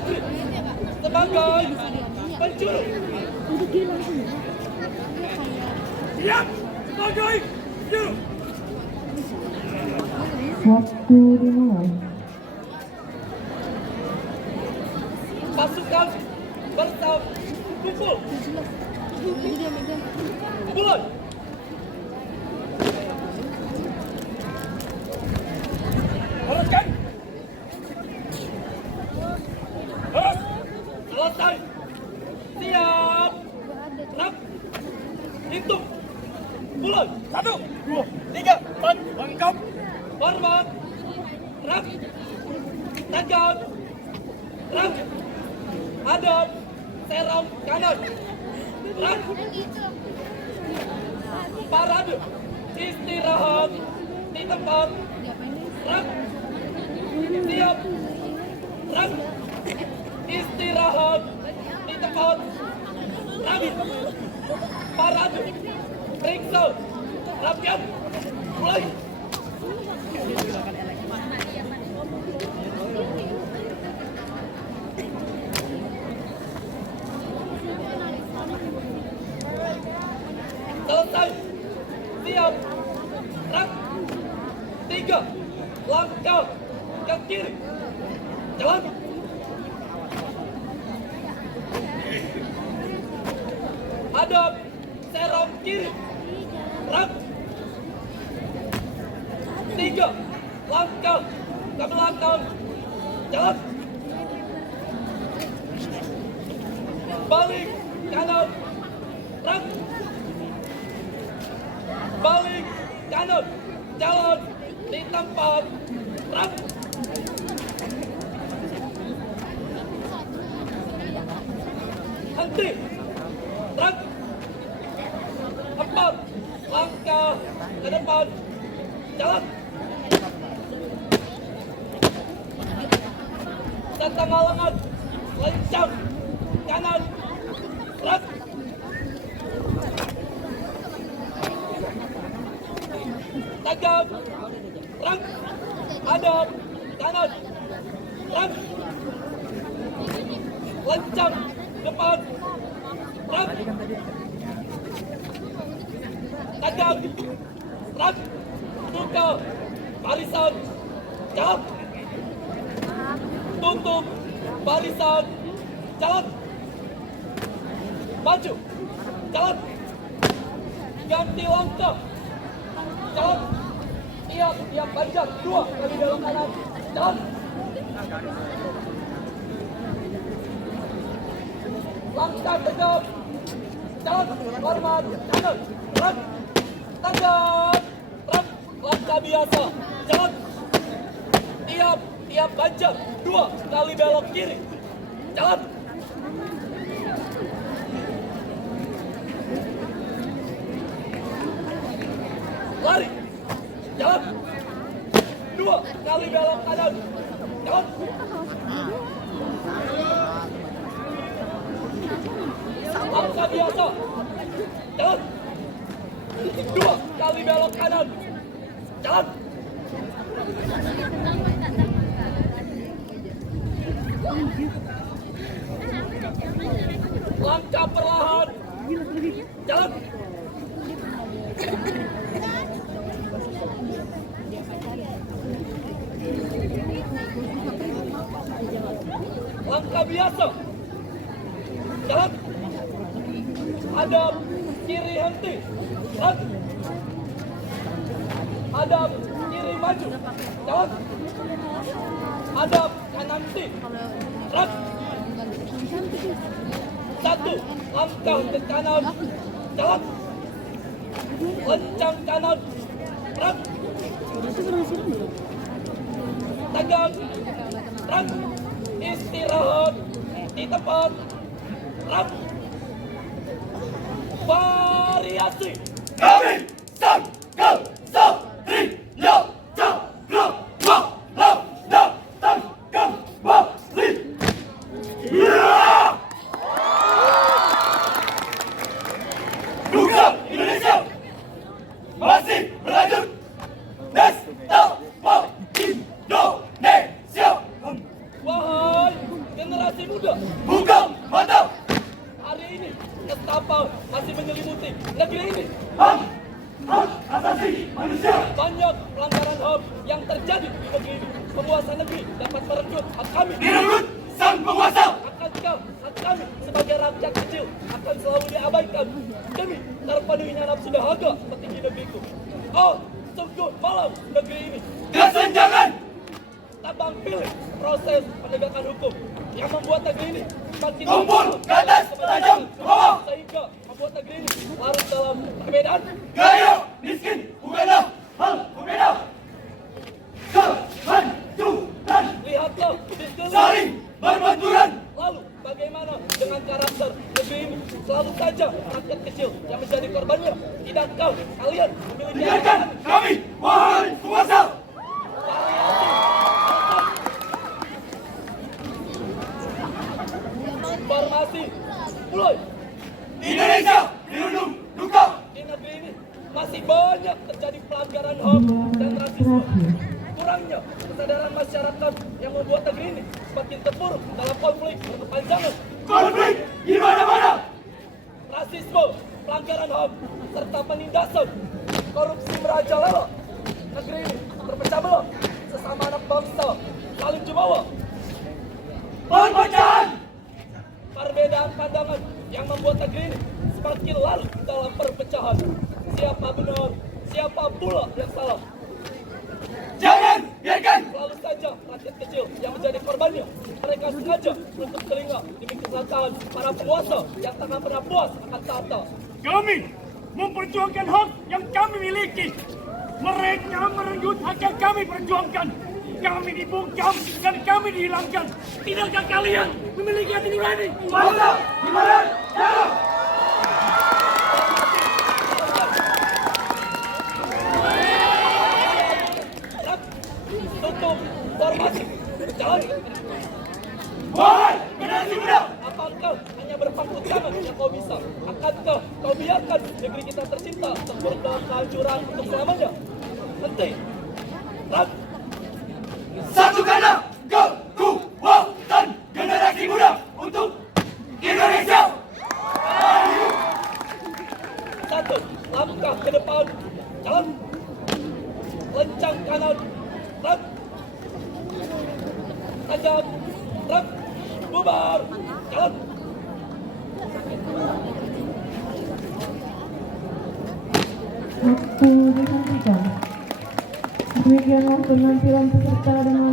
atlet sebagai penjuru. Siap sebagai penjuru. Waktu dimulai. Pasukan bertap kumpul. Mulai. Haruskan. Harus. Selesai. Siap. Gerak. Hitung. Mulai. 1, 2, 3, 4. Lengkap. Hormat. Gerak. Tegak. Gerak. Hadap. Serong kanan. Gerak. Parade. Istirahat di tempat. Gerak. Siap. Gerak. Istirahat di tempat. Gerak. Parade. Periksa. Rapian. Mulai. Selesai. Siap. Gerak. 3 langkah ke kiri. Jalan. Hadap. Serong kiri. Gerak. 3 langkah ke belakang. Jalan. Balik kanan. Gerak. Balik kanan. Jalan di tempat. Gerak. Henti. Gerak. 4 langkah ke depan. Jalan. Setengah lengan. Lencang. Kanan. Gerak. Tegak. Gerak. Hadap. Kanan. Gerak. Lencang. Depan. Gerak. Tegak. Gerak. Buka. Barisan. Jalan. Tutup. Barisan. Jalan. Maju. Jalan. Ganti langkah. Jalan. Tiap panjang. 2 kali belok kanan. Jalan. Langkah tegap. Jalan. Hormat. Kanan. Gerak. Tegak. Gerak. Langkah biasa. Jalan. Tiap panjang. 2 kali belok kiri. Jalan. Lari. Jalan. 2 kali belok kanan. Jalan. Langkah biasa. Jalan. 2 kali belok kanan. Jalan. Langkah perlahan. Jalan. Langkah biasa. Jalan. Hadap kiri henti. Jalan. Hadap kiri maju. Jalan. Hadap kanan henti. Gerak. 1 langkah ke kanan. Jalan. Lencang kanan. Gerak. Tegak. Gerak. Istirahat di tempat. Gerak. Variasi. Kami sangkal satria cakra mahala datang kembali. Duga Indonesia masih berlanjut. Nestapa Indonesia. Wahai generasi muda. Buka mata. Hari ini Gestapo masih menyelimuti negeri ini. Hak asasi manusia. Banyak pelanggaran HAM yang terjadi di negeri ini. Penguasa negeri dapat merekrut hak kami. Direbut sang penguasa. Akankah hak kami sebagai rakyat kecil akan selalu diabaikan demi terpenuhinya nafsu dahaga petinggi negeriku? Oh, sungguh malam negeri ini. Kesenjangan. Tabang pilih proses penegakan hukum yang membuat negeri ini semakin Tumpul ke atas, tajam ke bawah. sehingga membuat negeri ini larut dalam perbedaan. Kaya miskin bukanlah hal berbeda. Kehancuran Lihatlah di sekeliling. saling berbenturan. Lalu bagaimana dengan karakter negeri ini? Selalu saja rakyat kecil yang menjadi korbannya. Tidakkah kalian memiliki Biarkan kami, wahai penguasa. informasi mulai? Indonesia dirundung duka. Di negeri ini masih banyak terjadi pelanggaran HAM dan rasisme. Kurangnya kesadaran masyarakat yang membuat negeri ini semakin terpuruk dalam konflik berkepanjangan. Konflik di mana-mana. Rasisme, pelanggaran HAM, serta penindasan, korupsi merajalela. Negeri ini berpecah belah, sesama anak bangsa saling jumawa. Perpecahan. Perbedaan pandangan yang membuat negeri ini semakin larut dalam perpecahan. Siapa benar, siapa pula yang salah. Jangan biarkan Selalu saja rakyat kecil yang menjadi korbannya. Mereka sengaja menutup telinga demi kesalahan para penguasa yang tak akan pernah puas akan tahta. Kami memperjuangkan hak yang kami miliki. Mereka merenggut hak yang kami perjuangkan. Kami dibungkam dan kami dihilangkan. Tidakkah kalian memiliki hati nurani? bangsa di mana? Jangan. Tutup formasi. Jalan. Wahai generasi muda. Apakah hanya berpangku tangan yang kau bisa? Akankah kau biarkan negeri kita tercinta terpuruk dalam kehancuran untuk selamanya? Henti. Rang. Satukanlah kekuatan generasi muda untuk Indonesia. Satu langkah ke depan. Jalan. Lencang kanan. Rang. Tajam. Rang. Bubar. Jalan. Waktu dihentikan. Demikian waktu penampilan peserta dengan